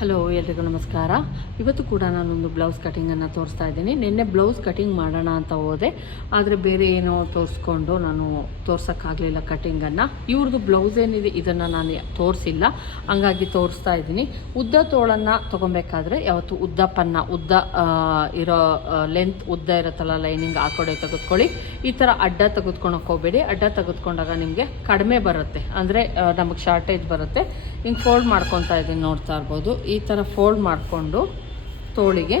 Hello, ಎಲ್ರಿಗೂ ನಮಸ್ಕಾರ. ಇವತ್ತು ಕೂಡ ನಾನೊಂದು ಬ್ಲೌಸ್ ಕಟಿಂಗನ್ನು ತೋರಿಸ್ತಾ ಇದ್ದೀನಿ. ನಿನ್ನೆ ಬ್ಲೌಸ್ ಕಟಿಂಗ್ ಮಾಡೋಣ ಅಂತ ಹೋದೆ, ಆದರೆ ಬೇರೆ ಏನೋ ತೋರಿಸ್ಕೊಂಡು ನಾನು ತೋರ್ಸೋಕ್ಕಾಗಲಿಲ್ಲ ಕಟಿಂಗನ್ನು. ಇವ್ರದ್ದು ಬ್ಲೌಸ್ ಏನಿದೆ ಇದನ್ನು ನಾನು ತೋರಿಸಿಲ್ಲ, ಹಂಗಾಗಿ ತೋರಿಸ್ತಾ ಇದ್ದೀನಿ. ಉದ್ದ ತೋಳನ್ನು ತೊಗೊಬೇಕಾದ್ರೆ ಯಾವತ್ತು ಉದ್ದ ಇರೋ ಲೆಂತ್ ಉದ್ದ ಇರುತ್ತಲ್ಲ, ಲೈನಿಂಗ್ ಆ ಕಡೆ ತೆಗೆದುಕೊಳ್ಳಿ. ಈ ಥರ ಅಡ್ಡ ತೆಗೆದುಕೊಳಕ್ಕೆ ಹೋಗಬೇಡಿ. ಅಡ್ಡ ತೆಗೆದುಕೊಂಡಾಗ ನಿಮಗೆ ಕಡಿಮೆ ಬರುತ್ತೆ, ಅಂದರೆ ನಮಗೆ ಶಾರ್ಟೇಜ್ ಬರುತ್ತೆ. ಹಿಂಗೆ ಫೋಲ್ಡ್ ಮಾಡ್ಕೊತಾ ಇದ್ದೀನಿ, ನೋಡ್ತಾ ಇರ್ಬೋದು. ಈ ಥರ ಫೋಲ್ಡ್ ಮಾಡಿಕೊಂಡು ತೋಳಿಗೆ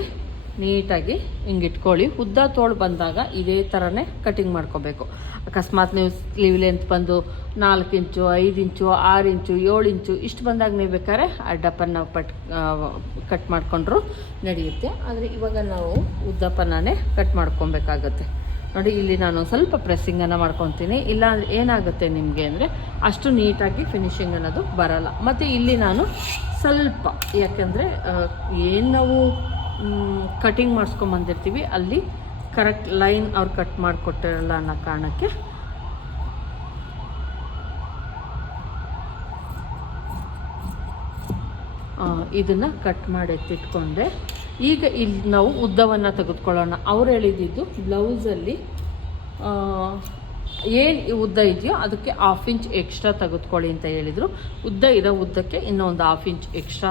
ನೀಟಾಗಿ ಹಿಂಗೆ ಇಟ್ಕೊಳ್ಳಿ. ಉದ್ದ ತೋಳು ಬಂದಾಗ ಇದೇ ಥರನೇ ಕಟಿಂಗ್ ಮಾಡ್ಕೋಬೇಕು. ಅಕಸ್ಮಾತ್ ನೀವು ಸ್ಲೀವ್ ಲೆಂತ್ ಬಂದು 4 ಇಂಚು, 5 ಇಂಚು, 6 ಇಂಚು, 7 ಇಂಚು ಇಷ್ಟು ಬಂದಾಗ ನೀವು ಬೇಕಾದ್ರೆ ಅಡ್ಡಪ್ಪನ ಕಟ್ ಮಾಡಿಕೊಂಡ್ರು ನಡೆಯುತ್ತೆ. ಆದರೆ ಇವಾಗ ನಾವು ಉದ್ದಪ್ಪನೇ ಕಟ್ ಮಾಡ್ಕೊಬೇಕಾಗತ್ತೆ. ನೋಡಿ, ಇಲ್ಲಿ ನಾನು ಸ್ವಲ್ಪ ಪ್ರೆಸ್ಸಿಂಗನ್ನು ಮಾಡ್ಕೊತೀನಿ. ಇಲ್ಲಾಂದರೆ ಏನಾಗುತ್ತೆ ನಿಮಗೆ ಅಂದರೆ ಅಷ್ಟು ನೀಟಾಗಿ ಫಿನಿಶಿಂಗ್ ಅನ್ನೋದು ಬರಲ್ಲ. ಮತ್ತು ಇಲ್ಲಿ ನಾನು ಸ್ವಲ್ಪ, ಯಾಕೆಂದರೆ ಏನು ನಾವು ಕಟಿಂಗ್ ಮಾಡಿಸ್ಕೊಂಬಂದಿರ್ತೀವಿ ಅಲ್ಲಿ ಕರೆಕ್ಟ್ ಲೈನ್ ಅವ್ರು ಕಟ್ ಮಾಡಿಕೊಟ್ಟಿರಲ್ಲ ಅನ್ನೋ ಕಾರಣಕ್ಕೆ ಇದನ್ನು ಕಟ್ ಮಾಡಿ ಎತ್ತಿಟ್ಕೊಂಡೆ. ಈಗ ಇಲ್ಲಿ ನಾವು ಉದ್ದವನ್ನು ತೆಗೆದುಕೊಳ್ಳೋಣ. ಅವ್ರು ಹೇಳಿದ್ದು ಬ್ಲೌಸಲ್ಲಿ ಏನು ಉದ್ದ ಇದೆಯೋ ಅದಕ್ಕೆ 1/2 ಇಂಚ್ ಎಕ್ಸ್ಟ್ರಾ ತೆಗೆದುಕೊಳ್ಳಿ ಅಂತ ಹೇಳಿದರು. ಉದ್ದ ಇರೋ ಉದ್ದಕ್ಕೆ ಇನ್ನೊಂದು 1/2 ಇಂಚ್ ಎಕ್ಸ್ಟ್ರಾ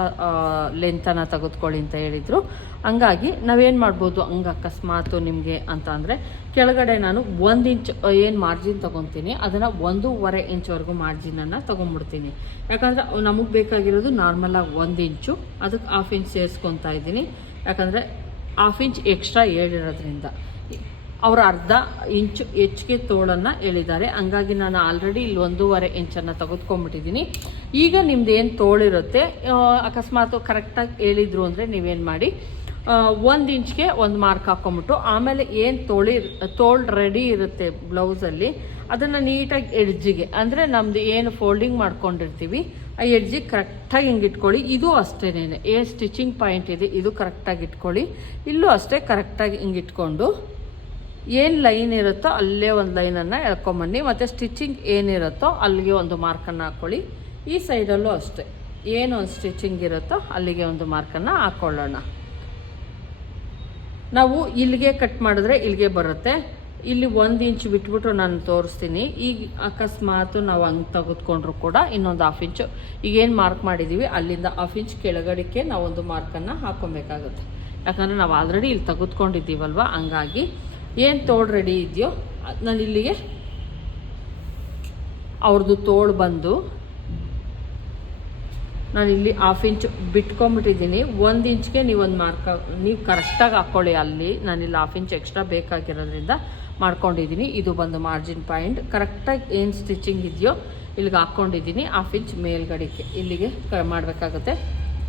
ಲೆಂತನ್ನು ತೆಗೆದುಕೊಳ್ಳಿ ಅಂತ ಹೇಳಿದರು. ಹಂಗಾಗಿ ನಾವೇನು ಮಾಡ್ಬೋದು, ಹಂಗೆ ಅಕಸ್ಮಾತು ನಿಮಗೆ ಅಂತ ಅಂದರೆ ಕೆಳಗಡೆ ನಾನು 1 ಇಂಚ್ ಏನು ಮಾರ್ಜಿನ್ ತೊಗೊತೀನಿ ಅದನ್ನು 1.5 ಇಂಚ್ವರೆಗೂ ಮಾರ್ಜಿನನ್ನು ತೊಗೊಂಡ್ಬಿಡ್ತೀನಿ. ಯಾಕಂದರೆ ನಮಗೆ ಬೇಕಾಗಿರೋದು ನಾರ್ಮಲಾಗಿ 1 ಇಂಚು, ಅದಕ್ಕೆ 1/2 ಇಂಚ್ ಸೇರಿಸ್ಕೊತಾ ಇದ್ದೀನಿ. ಯಾಕಂದರೆ 1/2 ಇಂಚ್ ಎಕ್ಸ್ಟ್ರಾ ಹೇಳಿರೋದ್ರಿಂದ ಅವರು 1/2 ಇಂಚು ಹೆಚ್ಚಿಗೆ ತೋಳನ್ನು ಹೇಳಿದ್ದಾರೆ. ಹಂಗಾಗಿ ನಾನು ಆಲ್ರೆಡಿ ಇಲ್ಲಿ 1.5 ಇಂಚನ್ನು ತೆಗೆದುಕೊಂಡ್ಬಿಟ್ಟಿದ್ದೀನಿ. ಈಗ ನಿಮ್ದು ಏನು ತೋಳಿರುತ್ತೆ, ಅಕಸ್ಮಾತ್ ಕರೆಕ್ಟಾಗಿ ಹೇಳಿದರು ಅಂದರೆ ನೀವೇನು ಮಾಡಿ, 1 ಇಂಚ್ಗೆ ಒಂದು ಮಾರ್ಕ್ ಹಾಕ್ಕೊಂಬಿಟ್ಟು ಆಮೇಲೆ ಏನು ತೋಳು ರೆಡಿ ಇರುತ್ತೆ ಬ್ಲೌಸಲ್ಲಿ ಅದನ್ನು ನೀಟಾಗಿ ಎಡ್ಜಿಗೆ, ಅಂದರೆ ನಮ್ಮದು ಏನು ಫೋಲ್ಡಿಂಗ್ ಮಾಡ್ಕೊಂಡಿರ್ತೀವಿ ಆ ಎಡ್ಜಿಗೆ ಕರೆಕ್ಟಾಗಿ ಹಿಂಗೆ ಇಟ್ಕೊಳ್ಳಿ. ಇದು ಅಷ್ಟೇ, ಏನು ಸ್ಟಿಚಿಂಗ್ ಪಾಯಿಂಟ್ ಇದೆ ಇದು ಕರೆಕ್ಟಾಗಿ ಇಟ್ಕೊಳ್ಳಿ. ಇಲ್ಲೂ ಅಷ್ಟೇ ಕರೆಕ್ಟಾಗಿ ಹಿಂಗೆ ಇಟ್ಕೊಂಡು ಏನು ಲೈನ್ ಇರುತ್ತೋ ಅಲ್ಲೇ ಒಂದು ಲೈನನ್ನು ಎಳ್ಕೊಂಬನ್ನಿ. ಮತ್ತು ಸ್ಟಿಚಿಂಗ್ ಏನಿರುತ್ತೋ ಅಲ್ಲಿಗೆ ಒಂದು ಮಾರ್ಕನ್ನು ಹಾಕ್ಕೊಳ್ಳಿ. ಈ ಸೈಡಲ್ಲೂ ಅಷ್ಟೇ, ಏನು ಒಂದು ಸ್ಟಿಚಿಂಗ್ ಇರುತ್ತೋ ಅಲ್ಲಿಗೆ ಒಂದು ಮಾರ್ಕನ್ನು ಹಾಕ್ಕೊಳ್ಳೋಣ. ನಾವು ಇಲ್ಲಿಗೆ ಕಟ್ ಮಾಡಿದ್ರೆ ಇಲ್ಲಿಗೆ ಬರುತ್ತೆ. ಇಲ್ಲಿ 1 ಇಂಚ್ ಬಿಟ್ಬಿಟ್ಟು ನಾನು ತೋರಿಸ್ತೀನಿ. ಈಗ ಅಕಸ್ಮಾತು ನಾವು ಹಂಗೆ ತೆಗೆದುಕೊಂಡ್ರು ಕೂಡ ಇನ್ನೊಂದು 1/2 ಇಂಚು ಈಗೇನು ಮಾರ್ಕ್ ಮಾಡಿದ್ದೀವಿ ಅಲ್ಲಿಂದ 1/2 ಇಂಚ್ ಕೆಳಗಡೆಗೆ ನಾವೊಂದು ಮಾರ್ಕನ್ನು ಹಾಕ್ಕೊಬೇಕಾಗುತ್ತೆ. ಯಾಕಂದರೆ ನಾವು ಆಲ್ರೆಡಿ ಇಲ್ಲಿ ತೆಗೆದುಕೊಂಡಿದ್ದೀವಲ್ವ, ಹಂಗಾಗಿ ಏನು ತೋಳು ರೆಡಿ ಇದೆಯೋ ನಾನು ಇಲ್ಲಿಗೆ ಅವ್ರದ್ದು ತೋಳು ಬಂದು ನಾನಿಲ್ಲಿ 1/2 ಇಂಚ್ ಬಿಟ್ಕೊಂಬಿಟ್ಟಿದ್ದೀನಿ. 1 ಇಂಚ್ಗೆ ನೀವು ಕರೆಕ್ಟಾಗಿ ಹಾಕ್ಕೊಳ್ಳಿ. ಅಲ್ಲಿ ನಾನಿಲ್ಲಿ 1/2 ಇಂಚ್ ಎಕ್ಸ್ಟ್ರಾ ಬೇಕಾಗಿರೋದ್ರಿಂದ ಮಾಡ್ಕೊಂಡಿದ್ದೀನಿ. ಇದು ಬಂದು ಮಾರ್ಜಿನ್ ಪಾಯಿಂಟ್. ಕರೆಕ್ಟಾಗಿ ಏನು ಸ್ಟಿಚಿಂಗ್ ಇದೆಯೋ ಇಲ್ಲಿಗೆ ಹಾಕ್ಕೊಂಡಿದ್ದೀನಿ. 1/2 ಇಂಚ್ ಮೇಲ್ಗಡೆಗೆ ಇಲ್ಲಿಗೆ ಮಾಡಬೇಕಾಗುತ್ತೆ.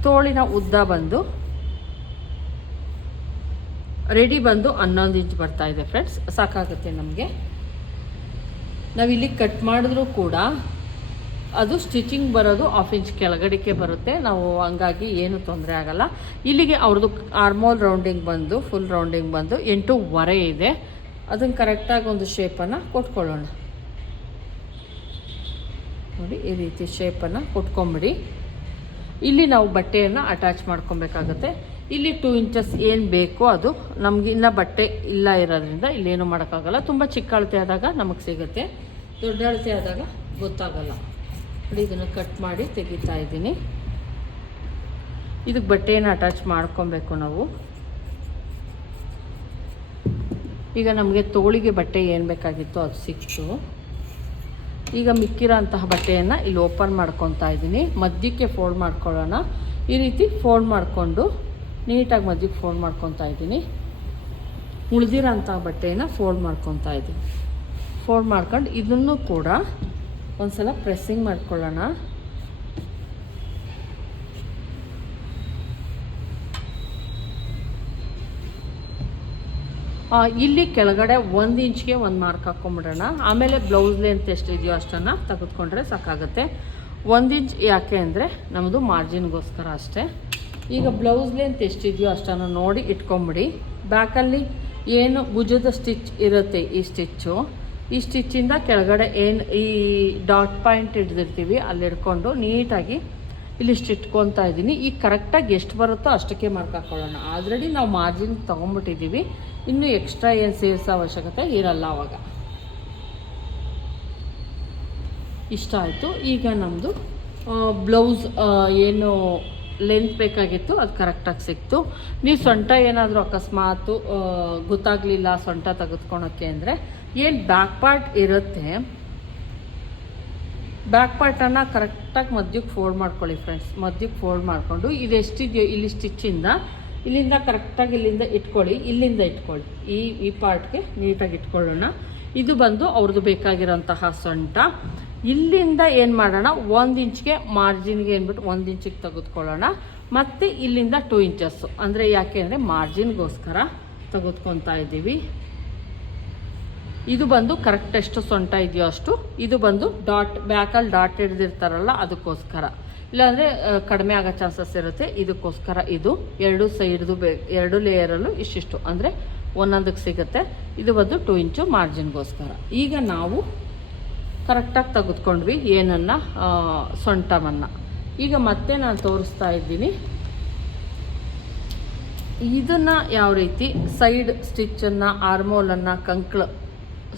ತೋಳಿನ ಉದ್ದ ಬಂದು ರೆಡಿ ಬಂದು 11 ಇಂಚ್ ಬರ್ತಾಯಿದೆ ಫ್ರೆಂಡ್ಸ್, ಸಾಕಾಗುತ್ತೆ ನಮಗೆ. ನಾವಿಲ್ಲಿ ಕಟ್ ಮಾಡಿದ್ರೂ ಕೂಡ ಅದು ಸ್ಟಿಚಿಂಗ್ ಬರೋದು 1/2 ಇಂಚ್ ಕೆಳಗಡೆಗೆ ಬರುತ್ತೆ. ನಾವು ಹಂಗಾಗಿ ಏನು ತೊಂದರೆ ಆಗಲ್ಲ. ಇಲ್ಲಿಗೆ ಅವ್ರದ್ದು ಆರ್ಮೋಲ್ ರೌಂಡಿಂಗ್ ಬಂದು ಫುಲ್ ರೌಂಡಿಂಗ್ ಬಂದು 8.25 ಇದೆ. ಅದನ್ನು ಕರೆಕ್ಟಾಗಿ ಒಂದು ಶೇಪನ್ನು ಕೊಟ್ಕೊಳ್ಳೋಣ. ನೋಡಿ, ಈ ರೀತಿ ಶೇಪನ್ನು ಕೊಟ್ಕೊಂಬಿಡಿ. ಇಲ್ಲಿ ನಾವು ಬಟ್ಟೆಯನ್ನು ಅಟ್ಯಾಚ್ ಮಾಡ್ಕೊಬೇಕಾಗತ್ತೆ. ಇಲ್ಲಿ 2 ಇಂಚಸ್ ಏನು ಬೇಕೋ ಅದು ನಮಗೆ ಇನ್ನೂ ಬಟ್ಟೆ ಇಲ್ಲ ಇರೋದ್ರಿಂದ ಇಲ್ಲೇನು ಮಾಡೋಕ್ಕಾಗಲ್ಲ. ತುಂಬ ಚಿಕ್ಕ ಅಳತೆ ಆದಾಗ ನಮಗೆ ಸಿಗುತ್ತೆ, ದೊಡ್ಡ ಅಳತೆ ಆದಾಗ ಗೊತ್ತಾಗಲ್ಲ. ನೋಡಿ, ಇದನ್ನು ಕಟ್ ಮಾಡಿ ತೆಗಿತಾ ಇದ್ದೀನಿ. ಇದಕ್ಕೆ ಬಟ್ಟೆಯನ್ನು ಅಟ್ಯಾಚ್ ಮಾಡ್ಕೊಬೇಕು ನಾವು. ಈಗ ನಮಗೆ ತೋಳಿಗೆ ಬಟ್ಟೆ ಏನು ಬೇಕಾಗಿತ್ತು ಅದು ಸಿಕ್ತು. ಈಗ ಮಿಕ್ಕಿರೋ ಅಂತಹ ಬಟ್ಟೆಯನ್ನು ಇಲ್ಲಿ ಓಪನ್ ಮಾಡ್ಕೊತಾ ಇದ್ದೀನಿ. ಮಧ್ಯಕ್ಕೆ ಫೋಲ್ಡ್ ಮಾಡ್ಕೊಳ್ಳೋಣ. ಈ ರೀತಿ ಫೋಲ್ಡ್ ಮಾಡಿಕೊಂಡು ನೀಟಾಗಿ ಮಧ್ಯಕ್ಕೆ ಫೋಲ್ಡ್ ಮಾಡ್ಕೊತಾ ಇದ್ದೀನಿ. ಉಳಿದಿರೋ ಅಂಥ ಬಟ್ಟೆಯನ್ನು ಫೋಲ್ಡ್ ಮಾಡ್ಕೊತಾ ಇದ್ದೀನಿ. ಫೋಲ್ಡ್ ಮಾಡ್ಕೊಂಡು ಇದನ್ನು ಕೂಡ ಒಂದು ಸಲ ಪ್ರೆಸ್ಸಿಂಗ್ ಮಾಡ್ಕೊಳ್ಳೋಣ. ಇಲ್ಲಿ ಕೆಳಗಡೆ 1 ಇಂಚ್ಗೆ ಒಂದು ಮಾರ್ಕ್ ಹಾಕ್ಕೊಂಬಿಡೋಣ. ಆಮೇಲೆ ಬ್ಲೌಸ್ ಲೆಂತ್ ಎಷ್ಟಿದೆಯೋ ಅಷ್ಟನ್ನು ತೆಗೆದುಕೊಂಡ್ರೆ ಸಾಕಾಗುತ್ತೆ. 1 ಇಂಚ್ ಯಾಕೆ ಅಂದರೆ ನಮ್ಮದು ಮಾರ್ಜಿನ್ಗೋಸ್ಕರ ಅಷ್ಟೇ. ಈಗ ಬ್ಲೌಸ್ ಲೆಂತ್ ಎಷ್ಟಿದೆಯೋ ಅಷ್ಟನ್ನು ನೋಡಿ ಇಟ್ಕೊಂಬಿಡಿ. ಬ್ಯಾಕಲ್ಲಿ ಏನು ಭುಜದ ಸ್ಟಿಚ್ ಇರುತ್ತೆ, ಈ ಸ್ಟಿಚ್ಚಿಂದ ಕೆಳಗಡೆ ಏನು ಈ ಡಾಟ್ ಪಾಯಿಂಟ್ ಹಿಡ್ದಿರ್ತೀವಿ ಅಲ್ಲಿ ಹಿಡ್ಕೊಂಡು ನೀಟಾಗಿ ಇಲ್ಲಿಷ್ಟು ಇಟ್ಕೊತಾ ಇದ್ದೀನಿ. ಈಗ ಕರೆಕ್ಟಾಗಿ ಎಷ್ಟು ಬರುತ್ತೋ ಅಷ್ಟಕ್ಕೆ ಮಾರ್ಕ್ ಹಾಕ್ಕೊಳ್ಳೋಣ. ಆಲ್ರೆಡಿ ನಾವು ಮಾರ್ಜಿನ್ ತೊಗೊಂಬಿಟ್ಟಿದ್ದೀವಿ, ಇನ್ನೂ ಎಕ್ಸ್ಟ್ರಾ ಏನು ಸೇರಿಸೋ ಅವಶ್ಯಕತೆ ಇರಲ್ಲ ಆವಾಗ. ಇಷ್ಟ ಆಯಿತು. ಈಗ ನಮ್ಮದು ಬ್ಲೌಸ್ ಏನು ಲೆಂತ್ ಬೇಕಾಗಿತ್ತು ಅದು ಕರೆಕ್ಟಾಗಿ ಸಿಕ್ತು. ನೀವು ಸೊಂಟ ಏನಾದರೂ ಅಕಸ್ಮಾತು ಗೊತ್ತಾಗಲಿಲ್ಲ ಸೊಂಟ ತೆಗೆದುಕೊಳೋಕ್ಕೆ ಅಂದರೆ, ಏನು ಬ್ಯಾಕ್ ಪಾರ್ಟ್ ಇರುತ್ತೆ, ಬ್ಯಾಕ್ ಪಾರ್ಟನ್ನು ಕರೆಕ್ಟಾಗಿ ಮಧ್ಯಕ್ಕೆ ಫೋಲ್ಡ್ ಮಾಡ್ಕೊಳ್ಳಿ ಫ್ರೆಂಡ್ಸ್. ಮಧ್ಯಕ್ಕೆ ಫೋಲ್ಡ್ ಮಾಡಿಕೊಂಡು ಇದೆಷ್ಟಿದೆಯೋ ಇಲ್ಲಿ ಸ್ಟಿಚ್ಚಿಂದ ಇಲ್ಲಿಂದ ಕರೆಕ್ಟಾಗಿ ಇಲ್ಲಿಂದ ಇಟ್ಕೊಳ್ಳಿ, ಇಲ್ಲಿಂದ ಇಟ್ಕೊಳ್ಳಿ. ಈ ಪಾರ್ಟ್ಗೆ ನೀಟಾಗಿ ಇಟ್ಕೊಳ್ಳೋಣ. ಇದು ಬಂದು ಅವ್ರದ್ದು ಬೇಕಾಗಿರೋಂತಹ ಸೊಂಟ. ಇಲ್ಲಿಂದ ಏನು ಮಾಡೋಣ, 1 ಇಂಚ್ಗೆ ಮಾರ್ಜಿನ್ಗೆ ಏನ್ಬಿಟ್ಟು 1 ಇಂಚಿಗೆ ತೆಗೆದುಕೊಳ್ಳೋಣ. ಮತ್ತು ಇಲ್ಲಿಂದ 2 ಇಂಚಸ್ಸು, ಅಂದರೆ ಯಾಕೆ ಅಂದರೆ ಮಾರ್ಜಿನ್ಗೋಸ್ಕರ ತೆಗೆದುಕೊತಾ ಇದ್ದೀವಿ. ಇದು ಬಂದು ಕರೆಕ್ಟ್ ಎಷ್ಟು ಸೊಂಟ ಇದೆಯೋ ಅಷ್ಟು. ಇದು ಬಂದು ಬ್ಯಾಕಲ್ಲಿ ಡಾಟ್ ಹಿಡ್ದಿರ್ತಾರಲ್ಲ ಅದಕ್ಕೋಸ್ಕರ, ಇಲ್ಲಾಂದರೆ ಕಡಿಮೆ ಆಗೋ ಚಾನ್ಸಸ್ ಇರುತ್ತೆ. ಇದಕ್ಕೋಸ್ಕರ ಇದು 2 ಸೈಡ್ದು 2 ಲೇಯರಲ್ಲೂ ಇಷ್ಟಿಷ್ಟು, ಅಂದರೆ ಒಂದೊಂದಕ್ಕೆ ಸಿಗುತ್ತೆ. ಇದು ಬಂದು 2 ಇಂಚು ಮಾರ್ಜಿನ್ಗೋಸ್ಕರ. ಈಗ ನಾವು ಕರೆಕ್ಟಾಗಿ ತೆಗೆದುಕೊಂಡ್ವಿ ಏನನ್ನ, ಸೊಂಟವನ್ನು. ಈಗ ಮತ್ತೆ ನಾನು ತೋರಿಸ್ತಾ ಇದ್ದೀನಿ ಇದನ್ನು ಯಾವ ರೀತಿ ಸೈಡ್ ಸ್ಟಿಚ್ಚನ್ನು, ಆರ್ಮೋಲನ್ನು, ಕಂಕ್ಳು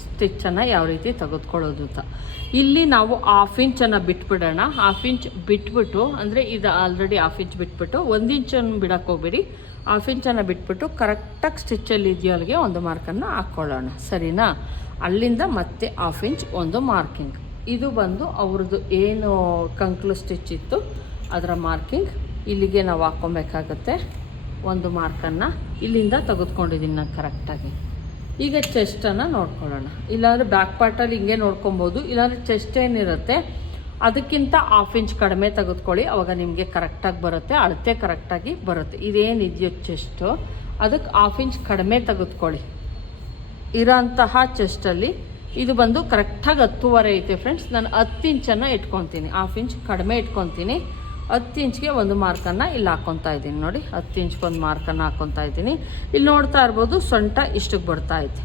ಸ್ಟಿಚ್ಚನ್ನು ಯಾವ ರೀತಿ ತೆಗೆದುಕೊಳ್ಳೋದು ಅಂತ. ಇಲ್ಲಿ ನಾವು 1/2 ಇಂಚನ್ನು ಬಿಟ್ಬಿಡೋಣ. 1/2 ಇಂಚ್ ಬಿಟ್ಬಿಟ್ಟು, ಅಂದರೆ ಇದು ಆಲ್ರೆಡಿ 1/2 ಇಂಚ್ ಬಿಟ್ಬಿಟ್ಟು 1 ಇಂಚನ್ನು ಬಿಡೋಕ್ಕೆ ಹೋಗ್ಬೇಡಿ. 1/2 ಇಂಚನ್ನು ಬಿಟ್ಬಿಟ್ಟು ಕರೆಕ್ಟಾಗಿ ಸ್ಟಿಚ್ಚಲ್ಲಿ ಇದೆಯೋ ಅಲ್ಲಿಗೆ ಒಂದು ಮಾರ್ಕನ್ನು ಹಾಕ್ಕೊಳ್ಳೋಣ, ಸರಿನಾ? ಅಲ್ಲಿಂದ ಮತ್ತೆ 1/2 ಇಂಚ್ ಒಂದು ಮಾರ್ಕಿಂಗ್. ಇದು ಬಂದು ಅವ್ರದ್ದು ಏನು ಕಂಕ್ಳು ಸ್ಟಿಚ್ ಇತ್ತು ಅದರ ಮಾರ್ಕಿಂಗ್. ಇಲ್ಲಿಗೆ ನಾವು ಹಾಕ್ಕೊಬೇಕಾಗತ್ತೆ ಒಂದು ಮಾರ್ಕನ್ನು. ಇಲ್ಲಿಂದ ತೆಗೆದುಕೊಂಡಿದ್ದೀನಿ ನಾನು ಕರೆಕ್ಟಾಗಿ. ಈಗ ಚೆಸ್ಟನ್ನು ನೋಡ್ಕೊಳ್ಳೋಣ. ಇಲ್ಲಾಂದರೆ ಬ್ಯಾಕ್ ಪಾರ್ಟಲ್ಲಿ ಹಿಂಗೆ ನೋಡ್ಕೊಬೋದು, ಇಲ್ಲಾಂದರೆ ಚೆಸ್ಟ್ ಏನಿರುತ್ತೆ ಅದಕ್ಕಿಂತ 1/2 ಇಂಚ್ ಕಡಿಮೆ ತೆಗೆದುಕೊಳ್ಳಿ, ಆವಾಗ ನಿಮಗೆ ಕರೆಕ್ಟಾಗಿ ಬರುತ್ತೆ, ಅಳತೆ ಕರೆಕ್ಟಾಗಿ ಬರುತ್ತೆ. ಇದೇನಿದೆಯೋ ಚೆಸ್ಟು ಅದಕ್ಕೆ 1/2 ಇಂಚ್ ಕಡಿಮೆ ತೆಗೆದುಕೊಳ್ಳಿ. ಇರೋಂತಹ ಚೆಸ್ಟಲ್ಲಿ ಇದು ಬಂದು ಕರೆಕ್ಟಾಗಿ 10.5 ಐತೆ ಫ್ರೆಂಡ್ಸ್. ನಾನು 10 ಇಂಚನ್ನು ಇಟ್ಕೊತೀನಿ, 1/2 ಇಂಚ್ ಕಡಿಮೆ ಇಟ್ಕೊತೀನಿ. 10 ಇಂಚ್ಗೆ ಒಂದು ಮಾರ್ಕನ್ನು ಇಲ್ಲಿ ಹಾಕ್ಕೊತಾ ಇದ್ದೀನಿ ನೋಡಿ. 10 ಇಂಚ್ಗೆ ಒಂದು ಮಾರ್ಕನ್ನು ಹಾಕ್ಕೊತಾ ಇದ್ದೀನಿ. ಇಲ್ಲಿ ನೋಡ್ತಾ ಇರ್ಬೋದು ಸೊಂಟ ಇಷ್ಟಕ್ಕೆ ಬರ್ತೈತೆ,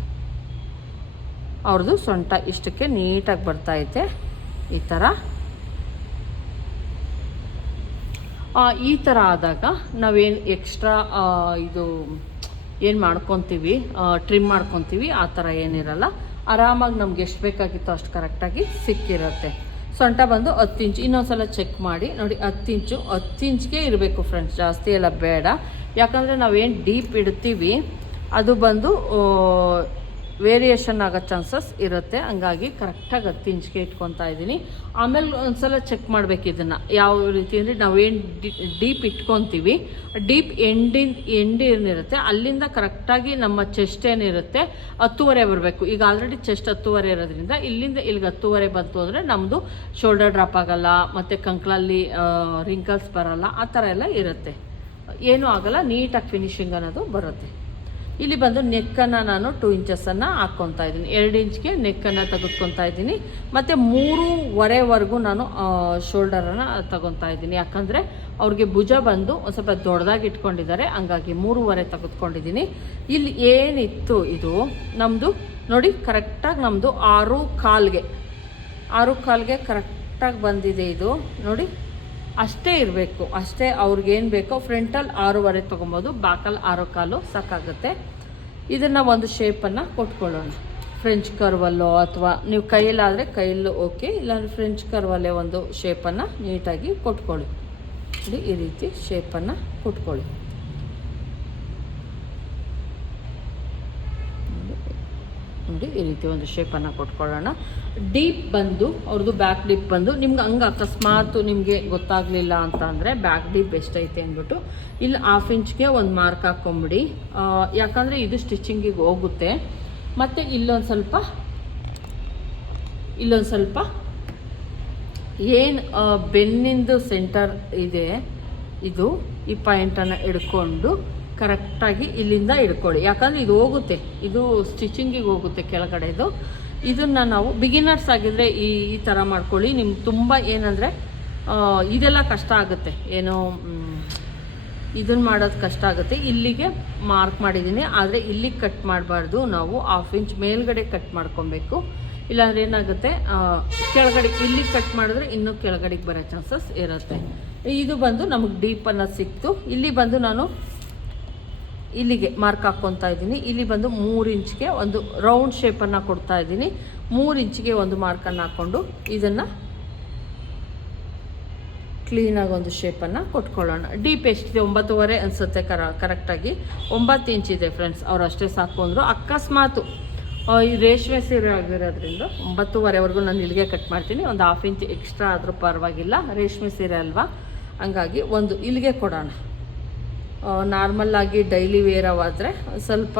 ಅವ್ರದ್ದು ಸೊಂಟ ಇಷ್ಟಕ್ಕೆ ನೀಟಾಗಿ ಬರ್ತೈತೆ. ಈ ಥರ ಆದಾಗ ನಾವೇನು ಎಕ್ಸ್ಟ್ರಾ ಇದು ಏನು ಮಾಡ್ಕೊತೀವಿ, ಟ್ರಿಮ್ ಮಾಡ್ಕೊತೀವಿ, ಆ ಥರ ಏನಿರಲ್ಲ. ಆರಾಮಾಗಿ ನಮ್ಗೆ ಎಷ್ಟು ಬೇಕಾಗಿತ್ತೋ ಅಷ್ಟು ಕರೆಕ್ಟಾಗಿ ಸಿಕ್ಕಿರುತ್ತೆ. ಸೊಂಟ ಬಂದು 10 ಇಂಚ್. ಇನ್ನೊಂದು ಸಲ ಚೆಕ್ ಮಾಡಿ ನೋಡಿ, 10 ಇಂಚು 10 ಇಂಚ್ಗೆ ಇರಬೇಕು ಫ್ರೆಂಡ್ಸ್, ಜಾಸ್ತಿ ಎಲ್ಲ ಬೇಡ. ಯಾಕಂದರೆ ನಾವೇನು ಡೀಪ್ ಇಡ್ತೀವಿ ಅದು ಬಂದು ವೇರಿಯೇಷನ್ ಆಗೋ ಚಾನ್ಸಸ್ ಇರುತ್ತೆ. ಹಂಗಾಗಿ ಕರೆಕ್ಟಾಗಿ 10 ಇಂಚ್ಗೆ ಇಟ್ಕೊತಾ ಇದ್ದೀನಿ. ಆಮೇಲೆ ಒಂದು ಚೆಕ್ ಮಾಡಬೇಕು ಇದನ್ನು ಯಾವ ರೀತಿ ಅಂದರೆ, ನಾವೇನು ಡೀಪ್ ಇಟ್ಕೊತೀವಿ, ಡೀಪ್ ಎಂಡ್ ಏನಿರುತ್ತೆ ಅಲ್ಲಿಂದ ಕರೆಕ್ಟಾಗಿ ನಮ್ಮ ಚೆಸ್ಟ್ ಏನಿರುತ್ತೆ 10.5 ಬರಬೇಕು. ಈಗ ಆಲ್ರೆಡಿ ಚೆಸ್ಟ್ 10.5 ಇರೋದ್ರಿಂದ ಇಲ್ಲಿಂದ ಇಲ್ಲಿಗೆ 10.5 ಬಂತು ಅಂದರೆ ನಮ್ಮದು ಶೋಲ್ಡರ್ ಡ್ರಾಪ್ ಆಗೋಲ್ಲ, ಮತ್ತು ಕಂಕ್ಳಲ್ಲಿ ರಿಂಕಲ್ಸ್ ಬರೋಲ್ಲ, ಆ ಥರ ಎಲ್ಲ ಇರುತ್ತೆ. ಏನೂ ಆಗೋಲ್ಲ, ನೀಟಾಗಿ ಫಿನಿಶಿಂಗ್ ಅನ್ನೋದು ಬರುತ್ತೆ. ಇಲ್ಲಿ ಬಂದು ನೆಕ್ಕನ್ನು ನಾನು 2 ಇಂಚಸ್ಸನ್ನು ಹಾಕ್ಕೊತಾ ಇದ್ದೀನಿ. 2 ಇಂಚ್ಗೆ ನೆಕ್ಕನ್ನು ತೆಗೆದುಕೊತಾ ಇದ್ದೀನಿ. ಮತ್ತು 3.25ವರೆಗೂ ನಾನು ಶೋಲ್ಡರನ್ನು ತಗೊತಾ ಇದ್ದೀನಿ. ಯಾಕಂದರೆ ಅವ್ರಿಗೆ ಭುಜ ಬಂದು ಒಂದು ಸ್ವಲ್ಪ ದೊಡ್ಡದಾಗಿ ಇಟ್ಕೊಂಡಿದ್ದಾರೆ, ಹಂಗಾಗಿ 3.25 ತೆಗೆದುಕೊಂಡಿದ್ದೀನಿ. ಇಲ್ಲಿ ಏನಿತ್ತು ಇದು ನಮ್ಮದು ನೋಡಿ, ಕರೆಕ್ಟಾಗಿ ನಮ್ಮದು 6.25ಗೆ ಕರೆಕ್ಟಾಗಿ ಬಂದಿದೆ ಇದು ನೋಡಿ. ಅಷ್ಟೇ ಇರಬೇಕು, ಅಷ್ಟೇ ಅವ್ರಿಗೇನು ಬೇಕೋ. ಫ್ರಂಟಲ್ಲಿ 6.25 ತೊಗೊಬೋದು, ಬ್ಯಾಕಲ್ಲಿ 6.25 ಸಾಕಾಗುತ್ತೆ. ಇದನ್ನು ಒಂದು ಶೇಪನ್ನು ಕೊಟ್ಕೊಳ್ಳೋಣ. ಫ್ರೆಂಚ್ ಕರ್ವಲ್ಲೋ ಅಥವಾ ನೀವು ಕೈಯಲ್ಲಾದರೆ ಕೈಯಲ್ಲೂ ಓಕೆ, ಇಲ್ಲಾಂದರೆ ಫ್ರೆಂಚ್ ಕರ್ವಲ್ಲೇ ಒಂದು ಶೇಪನ್ನು ನೀಟಾಗಿ ಕೊಟ್ಕೊಳ್ಳಿ. ಈ ರೀತಿ ಶೇಪನ್ನು ಕೊಟ್ಕೊಳ್ಳಿ. ನೋಡಿ ಈ ರೀತಿ ಒಂದು ಶೇಪನ್ನು ಕೊಟ್ಕೊಳ್ಳೋಣ. ಡೀಪ್ ಬಂದು ಅವ್ರದ್ದು ಬ್ಯಾಕ್ ಡೀಪ್ ಬಂದು ನಿಮ್ಗೆ ಹಂಗೆ ಅಕಸ್ಮಾತ್ ನಿಮಗೆ ಗೊತ್ತಾಗಲಿಲ್ಲ ಅಂತ ಅಂದರೆ ಬ್ಯಾಕ್ ಡೀಪ್ ಎಷ್ಟೈತೆ ಅಂದ್ಬಿಟ್ಟು ಇಲ್ಲಿ 1/2 ಇಂಚ್ಗೆ ಒಂದು ಮಾರ್ಕ್ ಹಾಕ್ಕೊಂಬಿಡಿ. ಯಾಕಂದರೆ ಇದು ಸ್ಟಿಚಿಂಗಿಗೆ ಹೋಗುತ್ತೆ. ಮತ್ತು ಇಲ್ಲೊಂದು ಸ್ವಲ್ಪ ಏನು ಬೆನ್ನಿಂದು ಸೆಂಟರ್ ಇದೆ ಇದು, ಈ ಪಾಯಿಂಟನ್ನು ಹಿಡ್ಕೊಂಡು ಕರೆಕ್ಟಾಗಿ ಇಲ್ಲಿಂದ ಹಿಡ್ಕೊಳ್ಳಿ. ಯಾಕಂದರೆ ಇದು ಹೋಗುತ್ತೆ, ಇದು ಸ್ಟಿಚಿಂಗಿಗೆ ಹೋಗುತ್ತೆ ಕೆಳಗಡೆದು. ಇದನ್ನು ನಾವು ಬಿಗಿನರ್ಸ್ ಆಗಿದ್ದರೆ ಈ ಥರ ಮಾಡ್ಕೊಳ್ಳಿ. ನಿಮ್ಗೆ ತುಂಬ ಏನಂದರೆ ಇದೆಲ್ಲ ಕಷ್ಟ ಆಗುತ್ತೆ, ಏನೋ ಇದನ್ನು ಮಾಡೋದು ಕಷ್ಟ ಆಗುತ್ತೆ. ಇಲ್ಲಿಗೆ ಮಾರ್ಕ್ ಮಾಡಿದ್ದೀನಿ, ಆದರೆ ಇಲ್ಲಿಗೆ ಕಟ್ ಮಾಡಬಾರ್ದು, ನಾವು 1/2 ಇಂಚ್ ಮೇಲ್ಗಡೆ ಕಟ್ ಮಾಡ್ಕೊಬೇಕು. ಇಲ್ಲಾಂದ್ರೆ ಏನಾಗುತ್ತೆ, ಕೆಳಗಡೆ ಇಲ್ಲಿಗೆ ಕಟ್ ಮಾಡಿದ್ರೆ ಇನ್ನೂ ಕೆಳಗಡೆಗೆ ಬರೋ ಚಾನ್ಸಸ್ ಇರುತ್ತೆ. ಇದು ಬಂದು ನಮಗೆ ಡೀಪನ್ನು ಸಿಕ್ತು. ಇಲ್ಲಿ ಬಂದು ನಾನು ಇಲ್ಲಿಗೆ ಮಾರ್ಕ್ ಹಾಕ್ಕೊತಾ ಇದ್ದೀನಿ. ಇಲ್ಲಿ ಬಂದು 3 ಇಂಚ್ಗೆ ಒಂದು ರೌಂಡ್ ಶೇಪನ್ನು ಕೊಡ್ತಾ ಇದ್ದೀನಿ. 3 ಇಂಚಿಗೆ ಒಂದು ಮಾರ್ಕನ್ನು ಹಾಕ್ಕೊಂಡು ಇದನ್ನು ಕ್ಲೀನಾಗಿ ಒಂದು ಶೇಪನ್ನು ಕೊಟ್ಕೊಳ್ಳೋಣ. ಡೀಪ್ ಎಷ್ಟಿದೆ 9.5 ಅನಿಸುತ್ತೆ ಕರೆಕ್ಟಾಗಿ. 9 ಇಂಚಿದೆ ಫ್ರೆಂಡ್ಸ್. ಅವ್ರು ಅಷ್ಟೇ ಸಾಕು ಅಂದರು. ಅಕಸ್ಮಾತು ಈ ರೇಷ್ಮೆ ಸೀರೆ ಆಗಿರೋದ್ರಿಂದ 9.5ವರೆಗೂ ನಾನು ಇಲ್ಲಿಗೆ ಕಟ್ ಮಾಡ್ತೀನಿ. ಒಂದು 1/2 ಇಂಚ್ ಎಕ್ಸ್ಟ್ರಾ ಆದರೂ ಪರವಾಗಿಲ್ಲ, ರೇಷ್ಮೆ ಸೀರೆ ಅಲ್ವಾ. ಹಂಗಾಗಿ ಒಂದು ಇಲ್ಲಿಗೆ ಕೊಡೋಣ. ನಾರ್ಮಲ್ಲಾಗಿ ಡೈಲಿ ವೇರವಾದರೆ ಸ್ವಲ್ಪ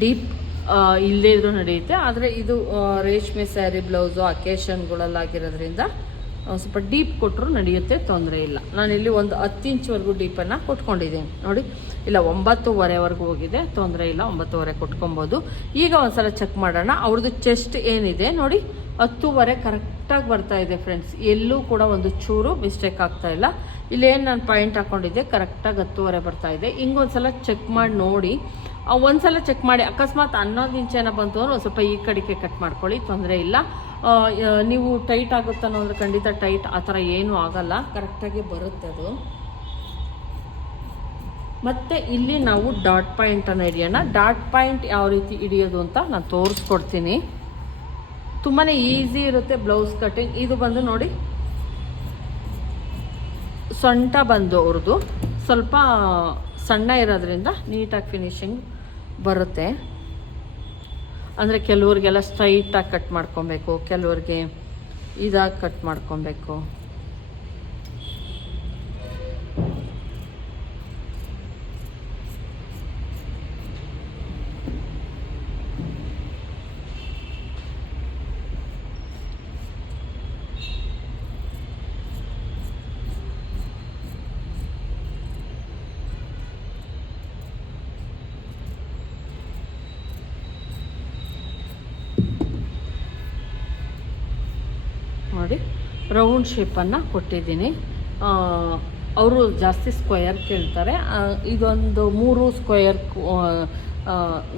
ಡೀಪ್ ಇಲ್ಲದೇ ಇದ್ರೂ ನಡೆಯುತ್ತೆ. ಆದರೆ ಇದು ರೇಷ್ಮೆ ಸ್ಯಾರಿ ಬ್ಲೌಸು ಅಕೇಶನ್ಗಳಲ್ಲಾಗಿರೋದ್ರಿಂದ ಸ್ವಲ್ಪ ಡೀಪ್ ಕೊಟ್ಟರು ನಡೆಯುತ್ತೆ, ತೊಂದರೆ ಇಲ್ಲ. ನಾನಿಲ್ಲಿ ಒಂದು 10 ಇಂಚ್ವರೆಗೂ ಡೀಪನ್ನು ಕೊಟ್ಕೊಂಡಿದ್ದೀನಿ ನೋಡಿ. ಇಲ್ಲ 9.5ವರೆಗೂ ಹೋಗಿದೆ, ತೊಂದರೆ ಇಲ್ಲ, 9.5 ಕೊಟ್ಕೊಬೋದು. ಈಗ ಒಂದ್ಸಲ ಚೆಕ್ ಮಾಡೋಣ. ಅವ್ರದ್ದು ಚೆಸ್ಟ್ ಏನಿದೆ ನೋಡಿ 10.5 ಕರೆಕ್ಟಾಗಿ ಬರ್ತಾ ಇದೆ ಫ್ರೆಂಡ್ಸ್. ಎಲ್ಲೂ ಕೂಡ ಒಂದು ಚೂರು ಮಿಸ್ಟೇಕ್ ಆಗ್ತಾ ಇಲ್ಲ. ಇಲ್ಲೇನು ನಾನು ಪಾಯಿಂಟ್ ಹಾಕ್ಕೊಂಡಿದ್ದೆ ಕರೆಕ್ಟಾಗಿ 10.5 ಬರ್ತಾ ಇದೆ. ಹಿಂಗೊಂದ್ಸಲ ಚೆಕ್ ಮಾಡಿ ನೋಡಿ. ಒಂದ್ಸಲ ಚೆಕ್ ಮಾಡಿ ಅಕಸ್ಮಾತ್ 11 ಇಂಚ್ ಏನೋ ಬಂತು ಅಂದ್ರೆ ಸ್ವಲ್ಪ ಈ ಕಡೆಗೆ ಕಟ್ ಮಾಡ್ಕೊಳ್ಳಿ, ತೊಂದರೆ ಇಲ್ಲ. ನೀವು ಟೈಟ್ ಆಗುತ್ತನ್ನೋ ಅಂದರೆ ಖಂಡಿತ ಟೈಟ್ ಆ ಥರ ಏನೂ ಆಗಲ್ಲ, ಕರೆಕ್ಟಾಗಿ ಬರುತ್ತೆ ಅದು. ಮತ್ತು ಇಲ್ಲಿ ನಾವು ಡಾಟ್ ಪಾಯಿಂಟನ್ನು ಹಿಡಿಯೋಣ. ಡಾಟ್ ಪಾಯಿಂಟ್ ಯಾವ ರೀತಿ ಹಿಡಿಯೋದು ಅಂತ ನಾನು ತೋರಿಸ್ಕೊಡ್ತೀನಿ. ತುಂಬಾ ಈಸಿ ಇರುತ್ತೆ ಬ್ಲೌಸ್ ಕಟ್ಟಿಂಗ್. ಇದು ಬಂದು ನೋಡಿ ಸೊಂಟ ಬಂದು ಅವ್ರದ್ದು ಸ್ವಲ್ಪ ಸಣ್ಣ ಇರೋದ್ರಿಂದ ನೀಟಾಗಿ ಫಿನಿಶಿಂಗ್ ಬರುತ್ತೆ. ಅಂದರೆ ಕೆಲವ್ರಿಗೆಲ್ಲ ಸ್ಟ್ರೈಟಾಗಿ ಕಟ್ ಮಾಡ್ಕೊಬೇಕು, ಕೆಲವ್ರಿಗೆ ಇದಾಗಿ ಕಟ್ ಮಾಡ್ಕೊಬೇಕು. ನೋಡಿ ರೌಂಡ್ ಶೇಪನ್ನು ಕೊಟ್ಟಿದ್ದೀನಿ. ಅವರು ಜಾಸ್ತಿ ಸ್ಕ್ವಯರ್ ಕೇಳ್ತಾರೆ. ಇದೊಂದು 3 ಸ್ಕ್ವಯರ್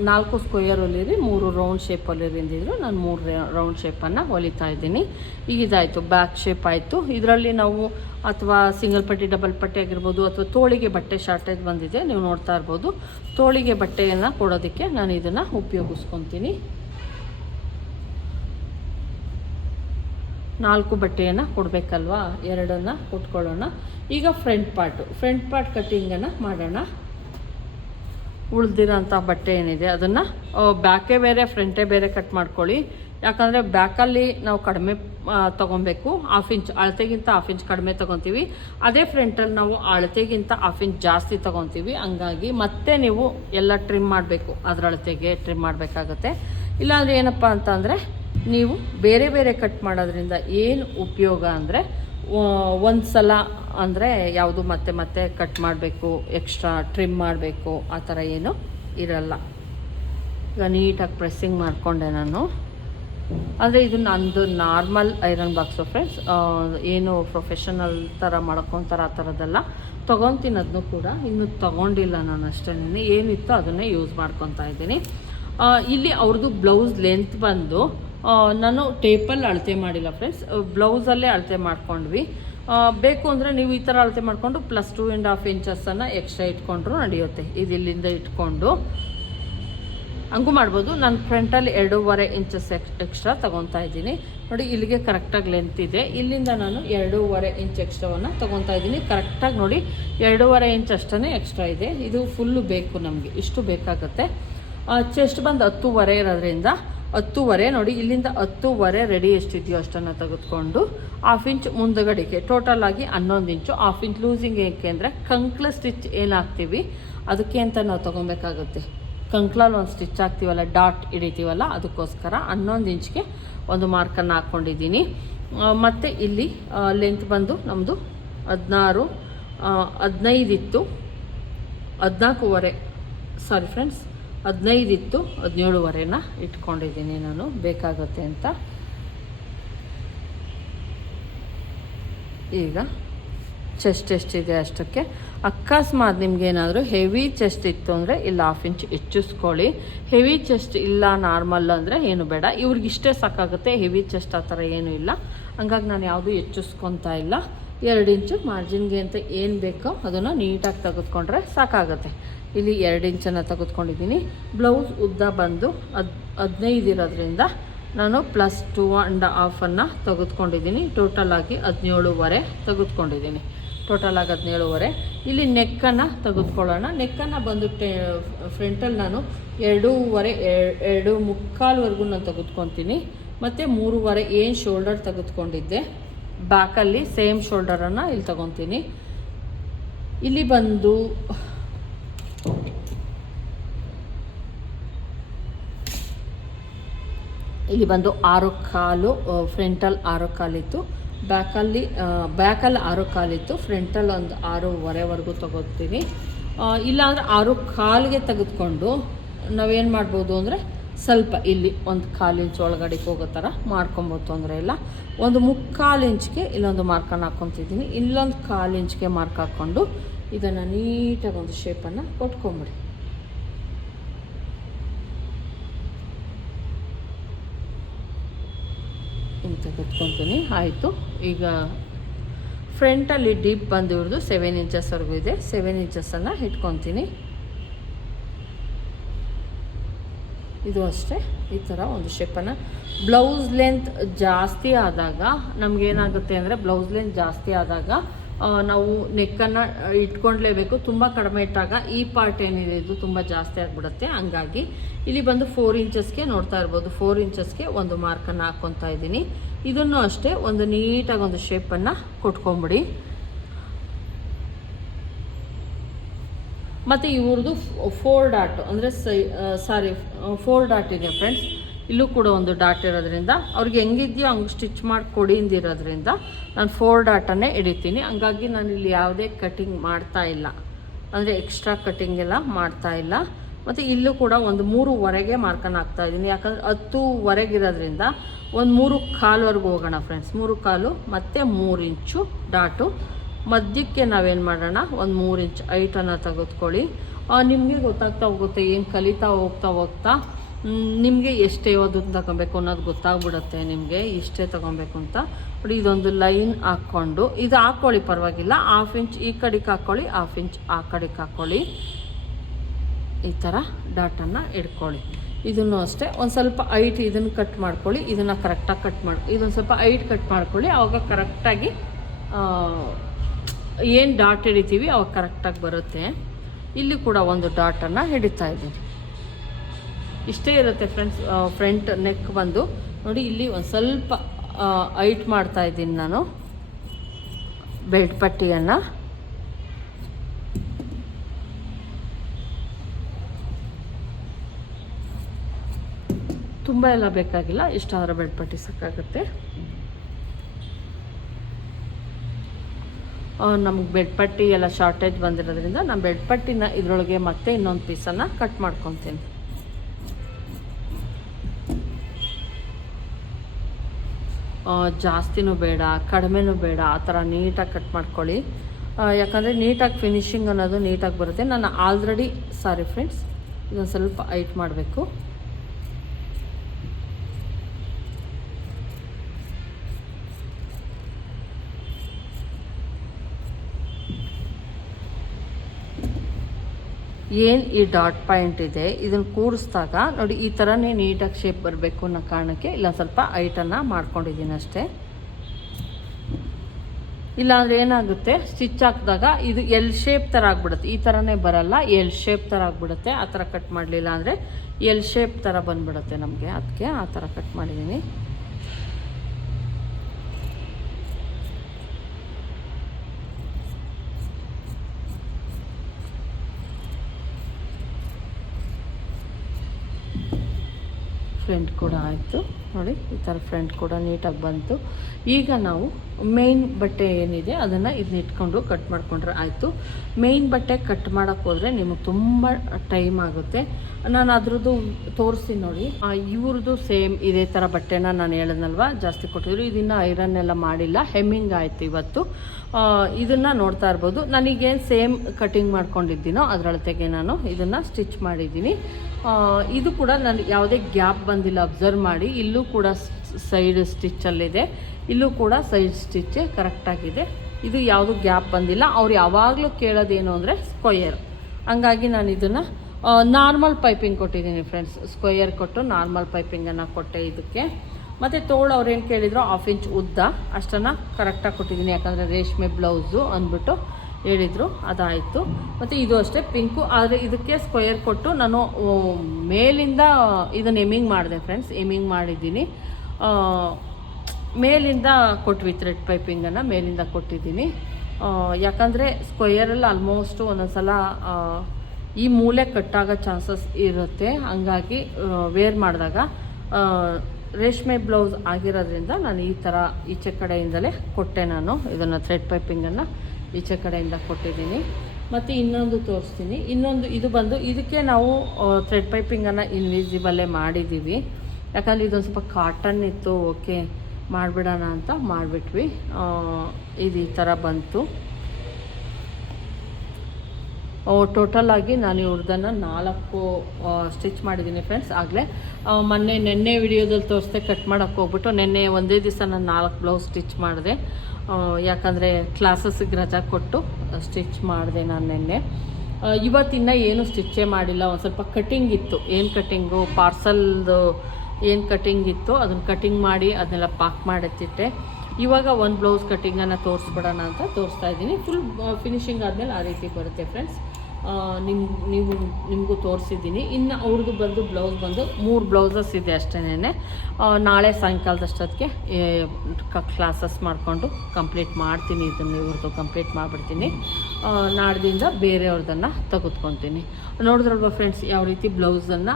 4 ಸ್ಕ್ವಯರ್ ಹೊಲಿರಿ, 3 ರೌಂಡ್ ಶೇಪ್ ಹೊಲಿರಿ ಅಂದಿದ್ರು. ನಾನು 3 ರೌಂಡ್ ಶೇಪನ್ನು ಹೊಲಿತಾ ಇದ್ದೀನಿ. ಈಗ ಇದಾಯಿತು, ಬ್ಯಾಕ್ ಶೇಪ್ ಆಯಿತು. ಇದರಲ್ಲಿ ನಾವು ಅಥವಾ ಸಿಂಗಲ್ ಪಟ್ಟಿ ಡಬಲ್ ಪಟ್ಟಿ ಆಗಿರ್ಬೋದು, ಅಥವಾ ತೋಳಿಗೆ ಬಟ್ಟೆ ಶಾರ್ಟೇಜ್ ಬಂದಿದೆ ನೀವು ನೋಡ್ತಾ ಇರ್ಬೋದು. ತೋಳಿಗೆ ಬಟ್ಟೆಯನ್ನು ಕೊಡೋದಕ್ಕೆ ನಾನು ಇದನ್ನು ಉಪಯೋಗಿಸ್ಕೊತೀನಿ. 4 ಬಟ್ಟೆಯನ್ನು ಕೊಡಬೇಕಲ್ವಾ, 2 ಕೊಟ್ಕೊಳ್ಳೋಣ. ಈಗ ಫ್ರಂಟ್ ಪಾರ್ಟ್ ಕಟ್ಟಿಂಗನ್ನು ಮಾಡೋಣ. ಉಳಿದಿರೋಂಥ ಬಟ್ಟೆ ಏನಿದೆ ಅದನ್ನು ಬ್ಯಾಕೇ ಬೇರೆ ಫ್ರಂಟೇ ಬೇರೆ ಕಟ್ ಮಾಡ್ಕೊಳ್ಳಿ. ಯಾಕಂದರೆ ಬ್ಯಾಕಲ್ಲಿ ನಾವು ಕಡಿಮೆ ತೊಗೊಬೇಕು, 1/2 ಇಂಚ್ ಅಳತೆಗಿಂತ 1/2 ಇಂಚ್ ಕಡಿಮೆ ತೊಗೊತೀವಿ. ಅದೇ ಫ್ರಂಟಲ್ಲಿ ನಾವು ಅಳತೆಗಿಂತ 1/2 ಇಂಚ್ ಜಾಸ್ತಿ ತೊಗೊತೀವಿ. ಹಂಗಾಗಿ ಮತ್ತೆ ನೀವು ಎಲ್ಲ ಟ್ರಿಮ್ ಮಾಡಬೇಕು, ಅದರ ಅಳತೆಗೆ ಟ್ರಿಮ್ ಮಾಡಬೇಕಾಗತ್ತೆ. ಇಲ್ಲಾಂದರೆ ಏನಪ್ಪ ಅಂತಂದರೆ ನೀವು ಬೇರೆ ಬೇರೆ ಕಟ್ ಮಾಡೋದ್ರಿಂದ ಏನು ಉಪಯೋಗ ಅಂದರೆ ಒಂದು ಸಲ ಅಂದರೆ ಯಾವುದು ಮತ್ತೆ ಮತ್ತೆ ಕಟ್ ಮಾಡಬೇಕು, ಎಕ್ಸ್ಟ್ರಾ ಟ್ರಿಮ್ ಮಾಡಬೇಕು ಆ ಥರ ಏನು ಇರಲ್ಲ. ಈಗ ನೀಟಾಗಿ ಪ್ರೆಸ್ಸಿಂಗ್ ಮಾಡಿಕೊಂಡೆ ನಾನು. ಆದರೆ ಇದು ನಂದು ನಾರ್ಮಲ್ ಐರನ್ ಬಾಕ್ಸು ಫ್ರೆಂಡ್ಸ್, ಏನು ಪ್ರೊಫೆಷನಲ್ ಥರ ಮಾಡ್ಕೊತಾರೆ ಆ ಥರದ್ದೆಲ್ಲ. ತೊಗೊತೀನಿ ಅದನ್ನು ಕೂಡ, ಇನ್ನೂ ತೊಗೊಂಡಿಲ್ಲ ನಾನು ಅಷ್ಟೇ. ಏನಿತ್ತು ಅದನ್ನೇ ಯೂಸ್ ಮಾಡ್ಕೊತಾ ಇದ್ದೀನಿ. ಇಲ್ಲಿ ಅವ್ರದ್ದು ಬ್ಲೌಸ್ ಲೆಂತ್ ಬಂದು ನಾನು ಟೇಪಲ್ಲಿ ಅಳತೆ ಮಾಡಿಲ್ಲ ಫ್ರೆಂಡ್ಸ್, ಬ್ಲೌಸಲ್ಲೇ ಅಳತೆ ಮಾಡ್ಕೊಂಡ್ವಿ. ಬೇಕು ಅಂದರೆ ನೀವು ಈ ಥರ ಅಳತೆ ಮಾಡಿಕೊಂಡು +2 1/2 ಇಂಚಸ್ಸನ್ನು ಎಕ್ಸ್ಟ್ರಾ ಇಟ್ಕೊಂಡ್ರು ನಡೆಯುತ್ತೆ. ಇದು ಇಲ್ಲಿಂದ ಇಟ್ಕೊಂಡು ಹಂಗೂ ಮಾಡ್ಬೋದು. ನಾನು ಫ್ರಂಟಲ್ಲಿ 2.5 ಇಂಚಸ್ ಎಕ್ಸ್ಟ್ರಾ ತೊಗೊತಾ ಇದ್ದೀನಿ ನೋಡಿ. ಇಲ್ಲಿಗೆ ಕರೆಕ್ಟಾಗಿ ಲೆಂತ್ ಇದೆ. ಇಲ್ಲಿಂದ ನಾನು 2.5 ಇಂಚ್ ಎಕ್ಸ್ಟ್ರಾವನ್ನು ತೊಗೊತಾ ಇದ್ದೀನಿ. ಕರೆಕ್ಟಾಗಿ ನೋಡಿ 2.5 ಇಂಚ್ ಅಷ್ಟೇ ಎಕ್ಸ್ಟ್ರಾ ಇದೆ. ಇದು ಫುಲ್ಲು ಬೇಕು ನಮಗೆ, ಇಷ್ಟು ಬೇಕಾಗುತ್ತೆ. ಚೆಸ್ಟ್ ಬಂದು 10.5 ಇರೋದ್ರಿಂದ 10.5 ನೋಡಿ. ಇಲ್ಲಿಂದ 10.5 ರೆಡಿ ಎಷ್ಟಿದೆಯೋ ಅಷ್ಟನ್ನು ತೆಗೆದುಕೊಂಡು 1/2 ಇಂಚ್ ಮುಂದಗಡೆಗೆ ಟೋಟಲ್ ಆಗಿ 11 ಇಂಚು 1/2 ಇಂಚ್ ಲೂಸಿಂಗ್. ಏಕೆ ಅಂದರೆ ಕಂಕ್ಲ ಸ್ಟಿಚ್ ಏನಾಗ್ತೀವಿ ಅದಕ್ಕೆ ಅಂತ ನಾವು ತೊಗೊಬೇಕಾಗುತ್ತೆ. ಕಂಕ್ಲಲ್ಲಿ ಒಂದು ಸ್ಟಿಚ್ ಹಾಕ್ತೀವಲ್ಲ, ಡಾಟ್ ಹಿಡಿತೀವಲ್ಲ, ಅದಕ್ಕೋಸ್ಕರ 11 ಇಂಚ್ಗೆ ಒಂದು ಮಾರ್ಕನ್ನು ಹಾಕ್ಕೊಂಡಿದ್ದೀನಿ. ಮತ್ತು ಇಲ್ಲಿ ಲೆಂತ್ ಬಂದು ನಮ್ಮದು 15 ಇತ್ತು, 14.5 ಸಾರಿ ಫ್ರೆಂಡ್ಸ್ 15 ಇತ್ತು, 17.5ನ ಇಟ್ಕೊಂಡಿದ್ದೀನಿ ನಾನು ಬೇಕಾಗುತ್ತೆ ಅಂತ. ಈಗ ಚೆಸ್ಟ್ ಎಷ್ಟಿದೆ ಅಷ್ಟಕ್ಕೆ. ಅಕಸ್ಮಾತ್ ನಿಮಗೇನಾದರೂ ಹೆವಿ ಚೆಸ್ಟ್ ಇತ್ತು ಅಂದರೆ ಇಲ್ಲಿ 1/2 ಇಂಚ್ ಹೆಚ್ಚಿಸ್ಕೊಳ್ಳಿ. ಹೆವಿ ಚೆಸ್ಟ್ ಇಲ್ಲ ನಾರ್ಮಲ್ ಅಂದರೆ ಏನು ಬೇಡ, ಇವ್ರಿಗಿಷ್ಟೇ ಸಾಕಾಗುತ್ತೆ. ಹೆವಿ ಚೆಸ್ಟ್ ಆ ಥರ ಏನೂ ಇಲ್ಲ, ಹಂಗಾಗಿ ನಾನು ಯಾವುದೂ ಹೆಚ್ಚಿಸ್ಕೊತಾ ಇಲ್ಲ. 2 ಇಂಚು ಮಾರ್ಜಿನ್ಗೆ ಅಂತ ಏನು ಬೇಕೋ ಅದನ್ನು ನೀಟಾಗಿ ತೆಗೆದುಕೊಂಡ್ರೆ ಸಾಕಾಗುತ್ತೆ. ಇಲ್ಲಿ 2 ಇಂಚನ್ನು ತೆಗೆದುಕೊಂಡಿದ್ದೀನಿ. ಬ್ಲೌಸ್ ಉದ್ದ ಬಂದು 15 ಇರೋದ್ರಿಂದ ನಾನು +2.5 ತೆಗೆದುಕೊಂಡಿದ್ದೀನಿ. ಟೋಟಲಾಗಿ 17.5 ತೆಗೆದುಕೊಂಡಿದ್ದೀನಿ. ಟೋಟಲಾಗಿ 17.5. ಇಲ್ಲಿ ನೆಕ್ಕನ್ನು ತೆಗೆದುಕೊಳ್ಳೋಣ. ನೆಕ್ಕನ್ನು ಬಂದು ಫ್ರಂಟಲ್ಲಿ ನಾನು 2.5 2.25ವರೆಗೂ ನಾನು ತೆಗೆದುಕೊತೀನಿ. ಮತ್ತು 3.5 ಏನು ಶೋಲ್ಡರ್ ತೆಗೆದುಕೊಂಡಿದ್ದೆ ಬ್ಯಾಕಲ್ಲಿ ಸೇಮ್ ಶೋಲ್ಡರನ್ನು ಇಲ್ಲಿ ತೊಗೊತೀನಿ. ಇಲ್ಲಿ ಬಂದು ಇಲ್ಲಿ ಬಂದು 6.25 ಫ್ರಂಟಲ್ಲಿ 6.25 ಇತ್ತು, ಬ್ಯಾಕಲ್ಲಿ 6.25 ಇತ್ತು, ಫ್ರಂಟಲ್ಲಿ ಒಂದು 6.25ವರೆಗೂ ತೊಗೋತೀನಿ. ಇಲ್ಲಾಂದರೆ 6.25ಗೆ ತೆಗೆದುಕೊಂಡು ನಾವೇನು ಮಾಡ್ಬೋದು ಅಂದರೆ ಸ್ವಲ್ಪ ಇಲ್ಲಿ 1/4 ಇಂಚ್ ಒಳಗಡೆ ಹೋಗೋ ಥರ ಮಾಡ್ಕೊಬೋದು, ತೊಂದರೆ ಇಲ್ಲ. 1/4 ಇಂಚ್ಗೆ ಇಲ್ಲೊಂದು ಮಾರ್ಕನ್ನು ಹಾಕ್ಕೊತಿದ್ದೀನಿ. ಇಲ್ಲೊಂದು 1/4 ಇಂಚ್ಗೆ ಮಾರ್ಕ್ ಹಾಕ್ಕೊಂಡು ಇದನ್ನು ನೀಟಾಗಿ ಒಂದು ಶೇಪನ್ನು ಕೊಟ್ಕೊಂಬಿಡಿ. ಹಿಂಗೆ ತೆಗೆದುಕೊತೀನಿ. ಆಯಿತು. ಈಗ ಫ್ರಂಟಲ್ಲಿ ಡೀಪ್ ಬಂದು ಇವ್ರದ್ದು 7 ಇಂಚಸ್ವರೆಗೂ ಇದೆ. 7 ಇಂಚಸ್ಸನ್ನು ಇಟ್ಕೊತೀನಿ. ಇದು ಅಷ್ಟೇ, ಈ ಥರ ಒಂದು ಶೇಪನ್ನು. ಬ್ಲೌಸ್ ಲೆಂತ್ ಜಾಸ್ತಿ ಆದಾಗ ನಮಗೇನಾಗುತ್ತೆ ಅಂದರೆ ಬ್ಲೌಸ್ ಲೆಂತ್ ಜಾಸ್ತಿ ಆದಾಗ ನಾವು ನೆಕ್ಕನ್ನು ಇಟ್ಕೊಳ್ಲೇಬೇಕು. ತುಂಬ ಕಡಿಮೆ ಇಟ್ಟಾಗ ಈ ಪಾರ್ಟ್ ಏನಿದೆ ಇದು ತುಂಬ ಜಾಸ್ತಿ ಆಗಿಬಿಡುತ್ತೆ. ಹಂಗಾಗಿ ಇಲ್ಲಿ ಬಂದು 4 ಇಂಚಸ್ಗೆ ನೋಡ್ತಾ ಇರ್ಬೋದು, 4 ಇಂಚಸ್ಗೆ ಒಂದು ಮಾರ್ಕನ್ನು ಹಾಕ್ಕೊತಾ ಇದ್ದೀನಿ. ಇದನ್ನು ಅಷ್ಟೇ ಒಂದು ನೀಟಾಗಿ ಒಂದು ಶೇಪನ್ನು ಕೊಟ್ಕೊಂಬಿಡಿ. ಮತ್ತು ಇವ್ರದ್ದು 4 ಡಾಟ್ ಅಂದರೆ 4 ಡಾಟ್ ಇದೆ ಫ್ರೆಂಡ್ಸ್. ಇಲ್ಲೂ ಕೂಡ ಒಂದು ಡಾಟ್ ಇರೋದ್ರಿಂದ ಅವ್ರಿಗೆ ಹೆಂಗಿದೆಯೋ ಹಂಗೆ ಸ್ಟಿಚ್ ಮಾಡಿ ಕೊಡಿ ಅಂದಿರೋದ್ರಿಂದ ನಾನು 4 ಡಾಟನ್ನೇ ಹಿಡಿತೀನಿ. ಹಂಗಾಗಿ ನಾನು ಇಲ್ಲಿ ಯಾವುದೇ ಕಟಿಂಗ್ ಮಾಡ್ತಾ ಇಲ್ಲ, ಅಂದರೆ ಎಕ್ಸ್ಟ್ರಾ ಕಟಿಂಗ್ ಎಲ್ಲ ಮಾಡ್ತಾ ಇಲ್ಲ. ಮತ್ತು ಇಲ್ಲೂ ಕೂಡ ಒಂದು 3.25ಗೆ ಮಾರ್ಕನ್ನು ಹಾಕ್ತಾಯಿದ್ದೀನಿ. ಯಾಕಂದರೆ 10.25 ಇರೋದ್ರಿಂದ ಒಂದು 3.25ವರೆಗೂ ಹೋಗೋಣ ಫ್ರೆಂಡ್ಸ್. 3.25 ಮತ್ತು 3 ಇಂಚು ಡಾಟು ಮಧ್ಯಕ್ಕೆ ನಾವೇನು ಮಾಡೋಣ, ಒಂದು 3 ಇಂಚ್ ಹೈಟನ್ನು ತೆಗೆದುಕೊಳ್ಳಿ. ನಿಮಗೆ ಗೊತ್ತಾಗ್ತಾ ಹೋಗುತ್ತೆ, ಏನು ಕಲಿತಾ ಹೋಗ್ತಾ ನಿಮಗೆ ಎಷ್ಟೇ ಓದೋದು ತಗೊಬೇಕು ಅನ್ನೋದು ಗೊತ್ತಾಗ್ಬಿಡುತ್ತೆ. ನಿಮಗೆ ಇಷ್ಟೇ ತೊಗೊಬೇಕು ಅಂತ ನೋಡಿ. ಇದೊಂದು ಲೈನ್ ಹಾಕ್ಕೊಂಡು ಇದು ಹಾಕ್ಕೊಳ್ಳಿ, ಪರವಾಗಿಲ್ಲ. 1/2 ಇಂಚ್ ಈ ಕಡೆಗೆ ಹಾಕ್ಕೊಳ್ಳಿ, 1/2 ಇಂಚ್ ಆ ಕಡೆಗೆ ಹಾಕ್ಕೊಳ್ಳಿ. ಈ ಥರ ಡಾಟನ್ನು ಇಟ್ಕೊಳ್ಳಿ. ಇದನ್ನು ಅಷ್ಟೇ ಒಂದು ಸ್ವಲ್ಪ ಹೈಟ್ ಇದನ್ನು ಕಟ್ ಮಾಡ್ಕೊಳ್ಳಿ. ಇದನ್ನು ಕರೆಕ್ಟಾಗಿ ಕಟ್ ಮಾಡಿ ಇದೊಂದು ಸ್ವಲ್ಪ ಹೈಟ್ ಕಟ್ ಮಾಡ್ಕೊಳ್ಳಿ. ಆವಾಗ ಕರೆಕ್ಟಾಗಿ ಏನು ಡಾಟ್ ಹಿಡಿತೀವಿ ಅವಾಗ ಕರೆಕ್ಟಾಗಿ ಬರುತ್ತೆ. ಇಲ್ಲಿ ಕೂಡ ಒಂದು ಡಾಟನ್ನು ಹಿಡಿತಾ ಇದ್ದೀನಿ. ಇಷ್ಟೇ ಇರುತ್ತೆ ಫ್ರೆಂಡ್ಸ್. ಫ್ರಂಟ್ ನೆಕ್ ಬಂದು ನೋಡಿ, ಇಲ್ಲಿ ಒಂದು ಸ್ವಲ್ಪ ಹೈಟ್ ಮಾಡ್ತಾ ಇದ್ದೀನಿ ನಾನು ಬೆಲ್ಟ್ ಪಟ್ಟಿಯನ್ನು. ತುಂಬ ಎಲ್ಲ ಬೇಕಾಗಿಲ್ಲ, ಇಷ್ಟಾದರೆ ಬೆಲ್ಟ್ ಪಟ್ಟಿ ಸಾಕಾಗುತ್ತೆ. ನಮಗೆ ಬೆಲ್ಟ್ ಪಟ್ಟಿ ಎಲ್ಲ ಶಾರ್ಟೇಜ್ ಬಂದಿರೋದ್ರಿಂದ ನಾನು ಬೆಲ್ಟ್ ಪಟ್ಟಿನ ಇದರೊಳಗೆ ಮತ್ತೆ ಇನ್ನೊಂದು ಪೀಸನ್ನು ಕಟ್ ಮಾಡ್ಕೊತೀನಿ. ಜಾಸ್ತಿನೂ ಬೇಡ ಕಡಿಮೆನೂ ಬೇಡ, ಆ ಥರ ನೀಟಾಗಿ ಕಟ್ ಮಾಡ್ಕೊಳ್ಳಿ. ಯಾಕಂದರೆ ನೀಟಾಗಿ ಫಿನಿಶಿಂಗ್ ಅನ್ನೋದು ನೀಟಾಗಿ ಬರುತ್ತೆ. ನಾನು ಆಲ್ರೆಡಿ ಸಾರಿ ಫ್ರೆಂಡ್ಸ್, ಇದೊಂದು ಸ್ವಲ್ಪ ಹೈಟ್ ಮಾಡಬೇಕು. ಏನು ಈ ಡಾಟ್ ಪಾಯಿಂಟ್ ಇದೆ ಇದನ್ನು ಕೂಡಿಸಿದಾಗ ನೋಡಿ ಈ ಥರನೇ ನೀಟಾಗಿ ಶೇಪ್ ಬರಬೇಕು ಅನ್ನೋ ಕಾರಣಕ್ಕೆ ಇಲ್ಲ ಸ್ವಲ್ಪ ಹೈಟನ್ನು ಮಾಡ್ಕೊಂಡಿದ್ದೀನಿ ಅಷ್ಟೇ. ಇಲ್ಲಾಂದರೆ ಏನಾಗುತ್ತೆ, ಸ್ಟಿಚ್ ಹಾಕಿದಾಗ ಇದು ಎಲ್ ಶೇಪ್ ಥರ ಆಗಿಬಿಡುತ್ತೆ. ಈ ಥರನೇ ಬರಲ್ಲ, ಎಲ್ ಶೇಪ್ ಥರ ಆಗಿಬಿಡುತ್ತೆ. ಆ ಥರ ಕಟ್ ಮಾಡಲಿಲ್ಲ ಅಂದರೆ ಎಲ್ ಶೇಪ್ ಥರ ಬಂದುಬಿಡುತ್ತೆ ನಮಗೆ. ಅದಕ್ಕೆ ಆ ಥರ ಕಟ್ ಮಾಡಿದ್ದೀನಿ. ಫ್ರಂಟ್ ಕೂಡ ಆಯಿತು ನೋಡಿ, ಈ ಥರ ಫ್ರಂಟ್ ಕೂಡ ನೀಟಾಗಿ ಬಂತು. ಈಗ ನಾವು ಮೇಯ್ನ್ ಬಟ್ಟೆ ಏನಿದೆ ಅದನ್ನು ಇದನ್ನ ಇಟ್ಕೊಂಡು ಕಟ್ ಮಾಡಿಕೊಂಡ್ರೆ ಆಯಿತು. ಮೇಯ್ನ್ ಬಟ್ಟೆ ಕಟ್ ಮಾಡೋಕ್ಕೆ ಹೋದರೆ ನಿಮಗೆ ತುಂಬ ಟೈಮ್ ಆಗುತ್ತೆ. ನಾನು ಅದ್ರದ್ದು ತೋರಿಸ್ತೀನಿ ನೋಡಿ. ಇವ್ರದ್ದು ಸೇಮ್ ಇದೇ ಥರ ಬಟ್ಟೆನ ನಾನು ಹೇಳಿದ್ನಲ್ವ ಜಾಸ್ತಿ ಕೊಟ್ಟಿದ್ರು. ಇದನ್ನು ಐರನ್ ಎಲ್ಲ ಮಾಡಿಲ್ಲ, ಹೆಮ್ಮಿಂಗ್ ಆಯಿತು ಇವತ್ತು. ಇದನ್ನು ನೋಡ್ತಾ ಇರ್ಬೋದು. ನನಗೇನು ಸೇಮ್ ಕಟಿಂಗ್ ಮಾಡ್ಕೊಂಡಿದ್ದೀನೋ ಅದರೊಳತೆಗೆ ನಾನು ಇದನ್ನು ಸ್ಟಿಚ್ ಮಾಡಿದ್ದೀನಿ. ಇದು ಕೂಡ ನಾನು ಯಾವುದೇ ಗ್ಯಾಪ್ ಬಂದಿಲ್ಲ, ಅಬ್ಸರ್ವ್ ಮಾಡಿ. ಇಲ್ಲೂ ಕೂಡ ಸೈಡ್ ಸ್ಟಿಚ್ಚಲ್ಲಿದೆ, ಇಲ್ಲೂ ಕೂಡ ಸೈಡ್ ಸ್ಟಿಚ್ಚೇ ಕರೆಕ್ಟಾಗಿದೆ. ಇದು ಯಾವುದು ಗ್ಯಾಪ್ ಬಂದಿಲ್ಲ. ಅವ್ರು ಯಾವಾಗಲೂ ಕೇಳೋದೇನು ಅಂದರೆ ಸ್ಕ್ವಯರ್. ಹಂಗಾಗಿ ನಾನು ಇದನ್ನು ನಾರ್ಮಲ್ ಪೈಪಿಂಗ್ ಕೊಟ್ಟಿದ್ದೀನಿ ಫ್ರೆಂಡ್ಸ್. ಸ್ಕ್ವಯರ್ ಕೊಟ್ಟು ನಾರ್ಮಲ್ ಪೈಪಿಂಗನ್ನು ಕೊಟ್ಟೆ ಇದಕ್ಕೆ. ಮತ್ತು ತೋಳು ಅವ್ರೇನು ಕೇಳಿದ್ರು 1/2 ಇಂಚ್ ಉದ್ದ ಅಷ್ಟನ್ನು ಕರೆಕ್ಟಾಗಿ ಕೊಟ್ಟಿದ್ದೀನಿ, ಯಾಕಂದರೆ ರೇಷ್ಮೆ ಬ್ಲೌಸು ಅಂದ್ಬಿಟ್ಟು ಹೇಳಿದರು. ಅದಾಯಿತು. ಮತ್ತು ಇದು ಅಷ್ಟೇ ಪಿಂಕು. ಆದರೆ ಇದಕ್ಕೆ ಸ್ಕ್ವಯರ್ ಕೊಟ್ಟು ನಾನು ಮೇಲಿಂದ ಇದನ್ನು ಎಮ್ಮಿಂಗ್ ಮಾಡಿದೆ ಫ್ರೆಂಡ್ಸ್. ಎಮ್ಮಿಂಗ್ ಮಾಡಿದ್ದೀನಿ. ಮೇಲಿಂದ ಕೊಟ್ವಿ ಥ್ರೆಡ್ ಪೈಪಿಂಗನ್ನು ಮೇಲಿಂದ ಕೊಟ್ಟಿದ್ದೀನಿ. ಯಾಕಂದರೆ ಸ್ಕ್ವಯರಲ್ಲಿ ಆಲ್ಮೋಸ್ಟು ಒಂದೊಂದು ಸಲ ಈ ಮೂಲೆ ಕಟ್ಟಾಗೋ ಚಾನ್ಸಸ್ ಇರುತ್ತೆ. ಹಂಗಾಗಿ ವೇರ್ ಮಾಡಿದಾಗ ರೇಷ್ಮೆ ಬ್ಲೌಸ್ ಆಗಿರೋದ್ರಿಂದ ನಾನು ಈ ಥರ ಈಚೆ ಕಡೆಯಿಂದಲೇ ಕೊಟ್ಟೆ. ನಾನು ಇದನ್ನು ಥ್ರೆಡ್ ಪೈಪಿಂಗನ್ನು ಈಚೆ ಕಡೆಯಿಂದ ಕೊಟ್ಟಿದ್ದೀನಿ. ಮತ್ತು ಇನ್ನೊಂದು ತೋರಿಸ್ತೀನಿ. ಇದು ಬಂದು ಇದಕ್ಕೆ ನಾವು ಥ್ರೆಡ್ ಪೈಪಿಂಗನ್ನು ಇನ್ವಿಸಿಬಲ್ಲೇ ಮಾಡಿದ್ದೀವಿ. ಯಾಕಂದರೆ ಇದೊಂದು ಸ್ವಲ್ಪ ಕಾಟನ್ ಇತ್ತು, ಓಕೆ ಮಾಡಿಬಿಡೋಣ ಅಂತ ಮಾಡಿಬಿಟ್ವಿ. ಇದು ಈ ಥರ ಬಂತು. ಟೋಟಲಾಗಿ ನಾನು ಇವ್ರದನ್ನು 4 ಸ್ಟಿಚ್ ಮಾಡಿದ್ದೀನಿ ಫ್ರೆಂಡ್ಸ್. ಆಗಲೇ ನೆನ್ನೆ ವಿಡಿಯೋದಲ್ಲಿ ತೋರಿಸ್ದೆ ಕಟ್ ಮಾಡೋಕ್ಕೆ ಹೋಗ್ಬಿಟ್ಟು ನೆನ್ನೆ ಒಂದೇ ದಿವಸ ನಾನು 4 ಬ್ಲೌಸ್ ಸ್ಟಿಚ್ ಮಾಡಿದೆ. ಯಾಕಂದರೆ ಕ್ಲಾಸಸ್ಸಿಗೆ ರಜಾ ಕೊಟ್ಟು ಸ್ಟಿಚ್ ಮಾಡಿದೆ ನಾನು ನೆನ್ನೆ. ಇವತ್ತಿನ್ನ ಏನು ಸ್ಟಿಚ್ಚೇ ಮಾಡಿಲ್ಲ. ಒಂದು ಸ್ವಲ್ಪ ಕಟ್ಟಿಂಗ್ ಇತ್ತು. ಏನು ಕಟ್ಟಿಂಗು, ಪಾರ್ಸಲ್ದು ಏನು ಕಟ್ಟಿಂಗ್ ಇತ್ತು ಅದನ್ನು ಕಟ್ಟಿಂಗ್ ಮಾಡಿ ಅದನ್ನೆಲ್ಲ ಪಾಕ್ ಮಾಡಿಟ್ಟಿಟ್ಟೆ. ಇವಾಗ ಒಂದು ಬ್ಲೌಸ್ ಕಟ್ಟಿಂಗನ್ನು ತೋರಿಸ್ಬಿಡೋಣ ಅಂತ ತೋರಿಸ್ತಾ ಇದ್ದೀನಿ. ಫುಲ್ ಫಿನಿಶಿಂಗ್ ಆದಮೇಲೆ ಆ ರೀತಿ ಬರುತ್ತೆ ಫ್ರೆಂಡ್ಸ್. ನಿಮಗೂ ತೋರಿಸಿದ್ದೀನಿ. ಇನ್ನು ಅವ್ರದ್ದು ಬಂದು ಬ್ಲೌಸ್ ಬಂದು 3 ಬ್ಲೌಸಸ್ ಇದೆ ಅಷ್ಟೇ. ನಾಳೆ ಸಾಯಂಕಾಲದಷ್ಟೊತ್ತಿಗೆ ಕ್ಲಾಸಸ್ ಮಾಡಿಕೊಂಡು ಕಂಪ್ಲೀಟ್ ಮಾಡ್ತೀನಿ. ಇದನ್ನು ಇವ್ರದ್ದು ಕಂಪ್ಲೀಟ್ ಮಾಡಿಬಿಡ್ತೀನಿ. ನಾಡ್ದಿಂದ ಬೇರೆಯವ್ರದನ್ನು ತೆಗೆದುಕೊತೀನಿ. ನೋಡಿದ್ರಲ್ವ ಫ್ರೆಂಡ್ಸ್ ಯಾವ ರೀತಿ ಬ್ಲೌಸನ್ನು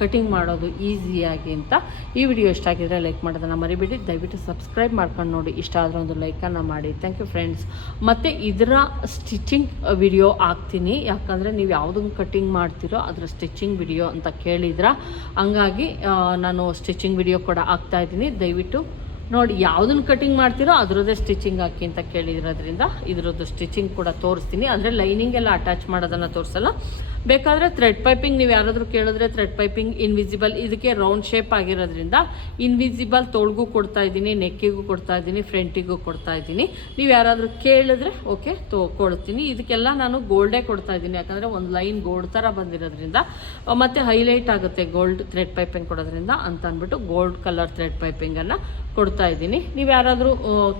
ಕಟಿಂಗ್ ಮಾಡೋದು ಈಸಿಯಾಗಿ ಅಂತ. ಈ ವಿಡಿಯೋ ಇಷ್ಟ ಆಗಿದ್ರೆ ಲೈಕ್ ಮಾಡೋದನ್ನು ಮರಿಬೇಡಿ. ದಯವಿಟ್ಟು ಸಬ್ಸ್ಕ್ರೈಬ್ ಮಾಡ್ಕೊಂಡು ನೋಡಿ. ಇಷ್ಟ ಆದರೆ ಒಂದು ಲೈಕನ್ನು ಮಾಡಿ. Thank you friends. ಮತ್ತು ಇದರ ಸ್ಟಿಚಿಂಗ್ ವಿಡಿಯೋ ಹಾಕ್ತೀನಿ. ಯಾಕಂದರೆ ನೀವು ಯಾವುದನ್ನು ಕಟ್ಟಿಂಗ್ ಮಾಡ್ತೀರೋ ಅದರ ಸ್ಟಿಚಿಂಗ್ ವಿಡಿಯೋ ಅಂತ ಕೇಳಿದ್ರ, ಹಂಗಾಗಿ ನಾನು ಸ್ಟಿಚಿಂಗ್ ವಿಡಿಯೋ ಕೂಡ ಹಾಕ್ತಾಯಿದ್ದೀನಿ. ದಯವಿಟ್ಟು ನೋಡಿ, ಯಾವುದನ್ನು ಕಟಿಂಗ್ ಮಾಡ್ತೀರೋ ಅದರದ್ದೇ ಸ್ಟಿಚಿಂಗ್ ಹಾಕಿ ಅಂತ ಕೇಳಿರೋದ್ರಿಂದ ಇದರದ್ದು ಸ್ಟಿಚಿಂಗ್ ಕೂಡ ತೋರಿಸ್ತೀನಿ. ಅಂದರೆ ಲೈನಿಂಗ್ ಎಲ್ಲ ಅಟ್ಯಾಚ್ ಮಾಡೋದನ್ನು ತೋರಿಸಲ್ಲ. ಬೇಕಾದರೆ ಥ್ರೆಡ್ ಪೈಪಿಂಗ್ ನೀವು ಯಾರಾದರೂ ಕೇಳಿದ್ರೆ ಥ್ರೆಡ್ ಪೈಪಿಂಗ್ ಇನ್ವಿಸಿಬಲ್, ಇದಕ್ಕೆ ರೌಂಡ್ ಶೇಪ್ ಆಗಿರೋದ್ರಿಂದ ಇನ್ವಿಸಿಬಲ್ ತೋಳ್ಗೂ ಕೊಡ್ತಾಯಿದ್ದೀನಿ, ನೆಕ್ಕಿಗೂ ಕೊಡ್ತಾಯಿದ್ದೀನಿ, ಫ್ರಂಟಿಗೂ ಕೊಡ್ತಾಯಿದ್ದೀನಿ. ನೀವು ಯಾರಾದರೂ ಕೇಳಿದ್ರೆ ಓಕೆ ಕೊಡ್ತೀನಿ. ಇದಕ್ಕೆಲ್ಲ ನಾನು ಗೋಲ್ಡೇ ಕೊಡ್ತಾಯಿದ್ದೀನಿ. ಯಾಕಂದರೆ ಒಂದು ಲೈನ್ ಗೋಲ್ಡ್ ಥರ ಬಂದಿರೋದ್ರಿಂದ ಮತ್ತು ಹೈಲೈಟ್ ಆಗುತ್ತೆ ಗೋಲ್ಡ್ ಥ್ರೆಡ್ ಪೈಪಿಂಗ್ ಕೊಡೋದ್ರಿಂದ ಅಂತ ಅಂದ್ಬಿಟ್ಟು ಗೋಲ್ಡ್ ಕಲರ್ ಥ್ರೆಡ್ ಪೈಪಿಂಗನ್ನು ಕೊಡ್ತಾಯಿದ್ದೀನಿ. ನೀವು ಯಾರಾದರೂ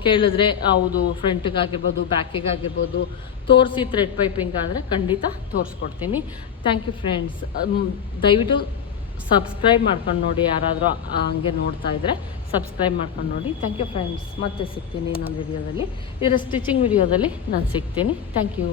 ಕೇಳಿದ್ರೆ ಹೌದು ಫ್ರಂಟಿಗಾಗಿರ್ಬೋದು ಬ್ಯಾಕಿಗಾಗಿರ್ಬೋದು ತೋರಿಸಿ ಥ್ರೆಡ್ ಪೈಪಿಂಗ್ ಆದರೆ ಖಂಡಿತ ತೋರಿಸ್ಕೊಡ್ತೀನಿ. Thank you friends. ದಯವಿಟ್ಟು ಸಬ್ಸ್ಕ್ರೈಬ್ ಮಾಡ್ಕೊಂಡು ನೋಡಿ. ಯಾರಾದರೂ ಹಂಗೆ ನೋಡ್ತಾ ಇದ್ದರೆ ಸಬ್ಸ್ಕ್ರೈಬ್ ಮಾಡ್ಕೊಂಡು ನೋಡಿ. Thank you friends. ಮತ್ತೆ ಸಿಗ್ತೀನಿ ಇನ್ನೊಂದು ವಿಡಿಯೋದಲ್ಲಿ. ಇದರ ಸ್ಟಿಚಿಂಗ್ ವಿಡಿಯೋದಲ್ಲಿ ನಾನು ಸಿಗ್ತೀನಿ. Thank you.